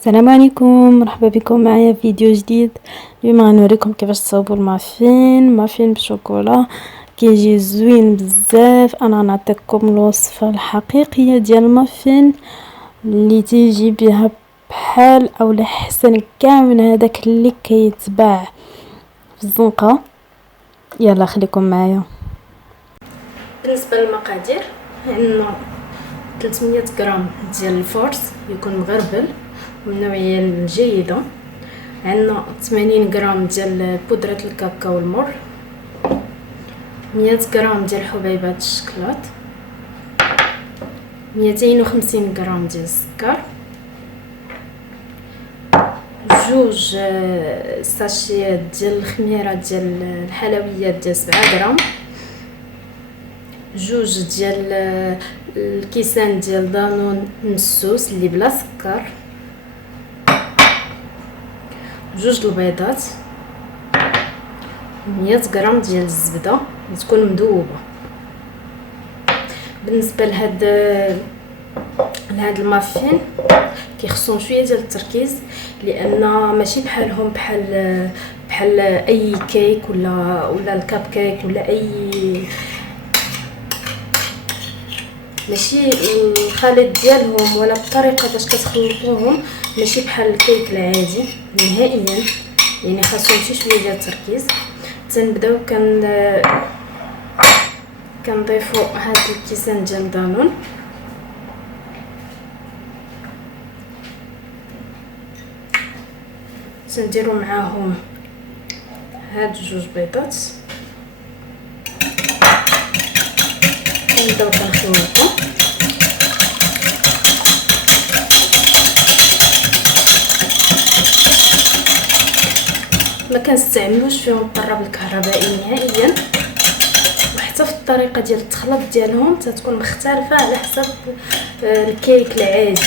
السلام عليكم، مرحبا بكم معايا في فيديو جديد. اليوم غنوريكم كيفاش تصاوبوا مافين بالشوكولا. كيجي زوين بزاف. انا غنعطيكم الوصفه الحقيقيه ديال المافين اللي تيجي بها بحال او احسن كاع من هذاك اللي كيتباع في الزنقه. يلا خليكم معايا. بالنسبه للمقادير، عندنا 300 غرام ديال الفورس يكون مغربل من النوعيه الجيده، عندنا 80 غرام ديال بودره الكاكاو المر، 100 غرام ديال حبيبات الشكلاط، 250 غرام ديال السكر، جوج ساشيات ديال الخميره ديال الحلويات ديال 7 غرام، جوج ديال الكيسان ديال دانون مسوس اللي بلا سكر، جوج البيضات، 100 غرام ديال الزبده اللي تكون مذوبه. بالنسبه لهاد المافين كيخصهم شويه ديال التركيز، لان ماشي بحالهم بحال اي كيك ولا الكاب كيك ولا اي، ماشي الخليط ديالهم ولا الطريقه باش كتخلطوهم ماشي بحال الكيك العادي نهائيا، يعني خاصهم شويه ديال التركيز. تنبداو كنضيفوا هاد الكيسان ديال دانون، تنديروا معاهم هاد جوج بيضات، نبداو كنخلطوا. ما كنستعملوش فيهم الطراب الكهربائي نهائيا، وحتى في الطريقه ديال التخلط ديالهم تتكون مختلفه على حسب الكيك العادي.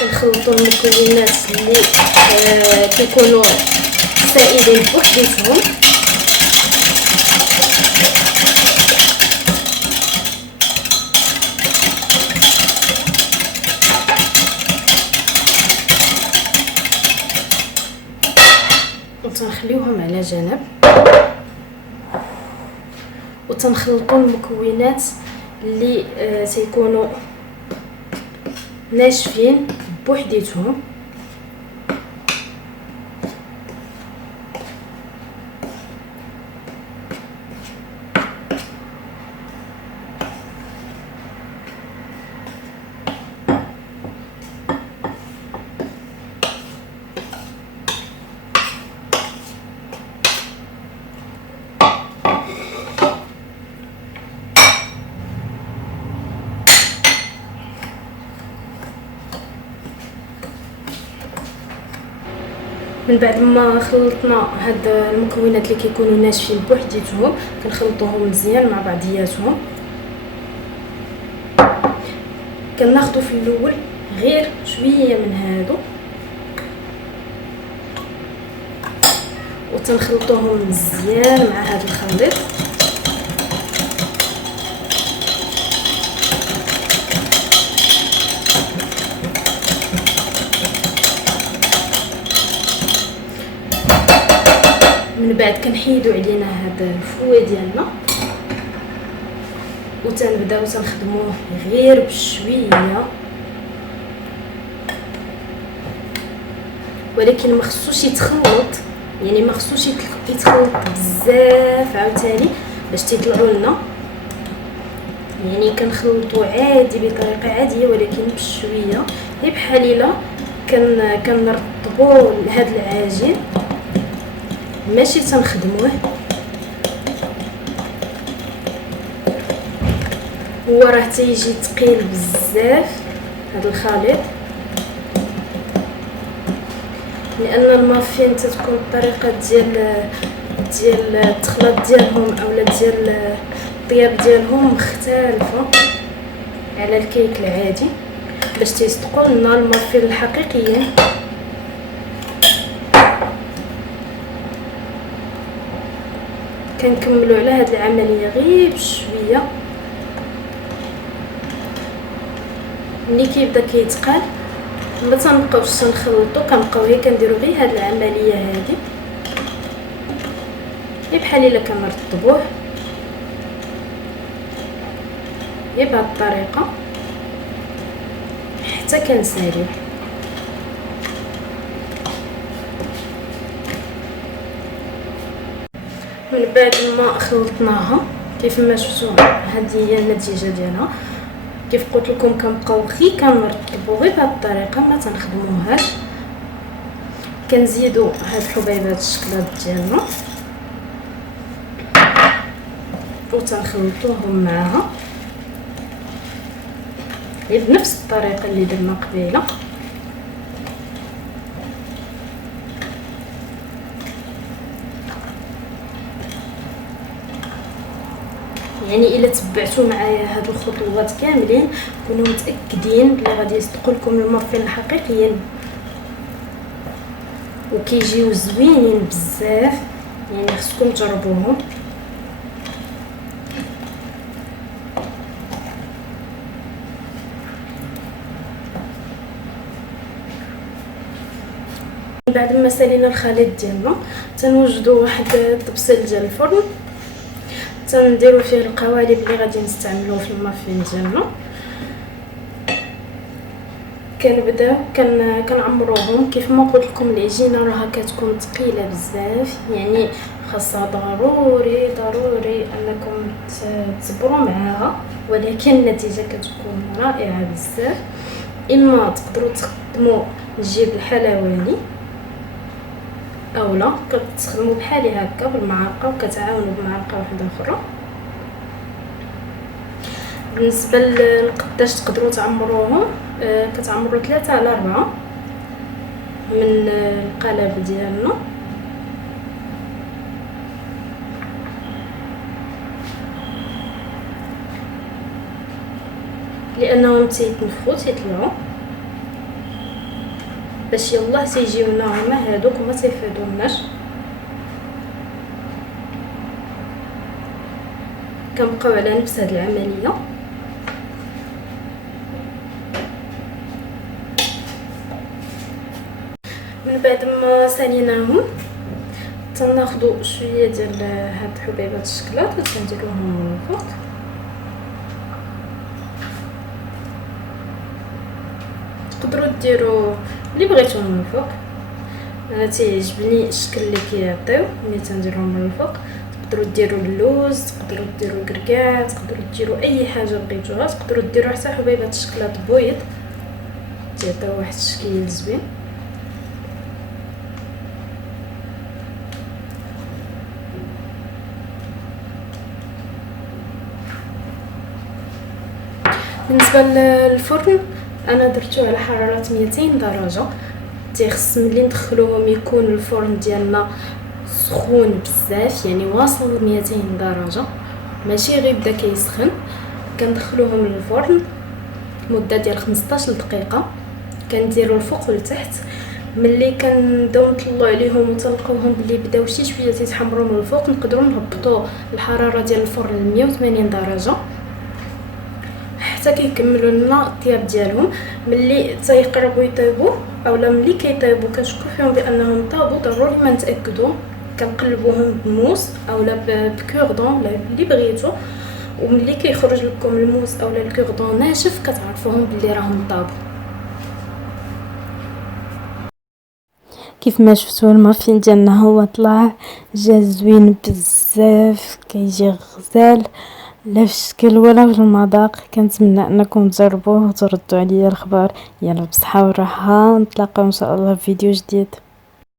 كنخلطوا المكونات اللي كيكونوا سائلين بوحديتهم، وتنخليوهم على جنب، وتنخلطوا المكونات اللي تيكونوا ناشفين بوحديتهم. من بعد ما خلطنا هاد المكونات اللي كيكونوا ناشفين بوحديتهم كنخلطوهم مزيان مع بعضياتهم. كناخذوا في الاول غير شويه من هادو وتنخلطوهم مزيان مع هاد الخليط. من بعد كنحيدوا علينا هذا الفوي ديالنا وتنبداو تنخدموه غير بشويه، ولكن ما خصوش يتخلط، يعني ما خصوش يتخلط بزاف عاوتاني باش تيطلعوا لنا، يعني كنخلطوا عادي بطريقه عاديه ولكن بشويه، غير بحال الا كنرطبوا هذا العجين ماشي تنخدموه. هو راه تيجي ثقيل بزاف هذا الخليط، لان المافين تتكون الطريقه ديال التخلط ديالهم اولا ديال الطياب ديالهم مختلفه على الكيك العادي. باش تيصدقوا لنا المافين الحقيقيين كنكملوا على هذه العمليه غير بشويه. ملي كيبدا كيتقال ما تنبقاوش تنخلطو، كنبقاو غير كنديروا غير هذه العمليه هذه غير بحال الا كنرطبوه غير بهذه الطريقه حتى كنساليوه. من بعد ما خلطناها كيف ما شفتوا هذه هي النتيجه ديالها. كيف قلت لكم كنبقاو غير كنرطبوا غير بهذه الطريقه ما تنخدموهاش. كنزيدوا هاد حبيبات الشكلاط ديالنا وتنخلطوهم معاها غير بنفس الطريقه اللي درنا قبيله. يعني الا تبعتوا معايا هاد الخطوات كاملين كونوا متاكدين بلي غادي يصدقوا لكم المافين الحقيقيين وكيجيو زوينين بزاف. يعني خصكم تجربوهم. بعد ما سالينا الخليط ديالنا تنوجدوا واحد الطبسيل ديال الفرن، تنديروا فيه القوالب اللي غادي نستعملوه في المافين ديالنا. كنبداو كنعمروهم. كيف ما قلت لكم العجينه راها كتكون ثقيله بزاف، يعني خاصها ضروري انكم تصبروا معاها، ولكن النتيجه كتكون رائعه بزاف. اما تقدروا تخدموا الجيب الحلواني اولا كتستخدموا بحالي هكا بالمعلقه وكتعاونوا بمعلقه واحده اخرى. بالنسبه لقداش تقدروا تعمروهم، كتعمروا 3 على 4 من القالب ديالنا. لانهم تيتنفخوا تيطلعوا باش يلاه تيجيونا هما هادوك وما تيفيدوناش. كنبقاو على نفس هاد العمليه. من بعد ما ساليناهم تناخذوا شويه ديال هاد حبيبات الشكلاط وتنديروهم من الفوق. تقدروا ديروا اللي بغيتو من الفوق. انا تيعجبني الشكل اللي كيعطيو ملي تنديرهم من الفوق. تقدروا ديروا اللوز، تقدروا ديروا الكركاع، تقدروا ديروا اي حاجه بغيتوها. تقدروا ديروا حتى حبيبات الشكلاط بويض تيعطيو واحد الشكل زوين. بالنسبه للفرن انا درتو على حراره 200 درجه. تيخص ملي ندخلوهم يكون الفرن ديالنا سخون بزاف، يعني واصل 200 درجه، ماشي غير بدا كيسخن. كندخلوهم للفرن مده ديال 15 دقيقه. كنديروا الفوق والتحت. ملي كنبداو نطلعوا عليهم وتلقاوهم بلي بداو شي شويه تيتحمروا من الفوق، نقدروا نهبطوا الحراره ديال الفرن ل 180 درجه حتى كيكملوا لنا الطياب ديالهم. ملي تيقربوا يطيبوا اولا ملي كيطيبوا كنشكو فيهم بانهم طابوا، ضروري ما نتاكدوا. كنقلبوهم بموس اولا بكوردون اللي بغيتو، وملي كيخرج لكم الموس اولا الكوردون ناشف كتعرفوهم بلي راهم طابوا. كيف ما شفتوا المافين ديالنا هو طلع جا زوين بزاف، كيجي غزال لا في الشكل ولا في المذاق. كنتمنى انكم تجربوه وتردوا عليا الخبر. يلا بصحه وراحه، نتلاقاو ان شاء الله في فيديو جديد.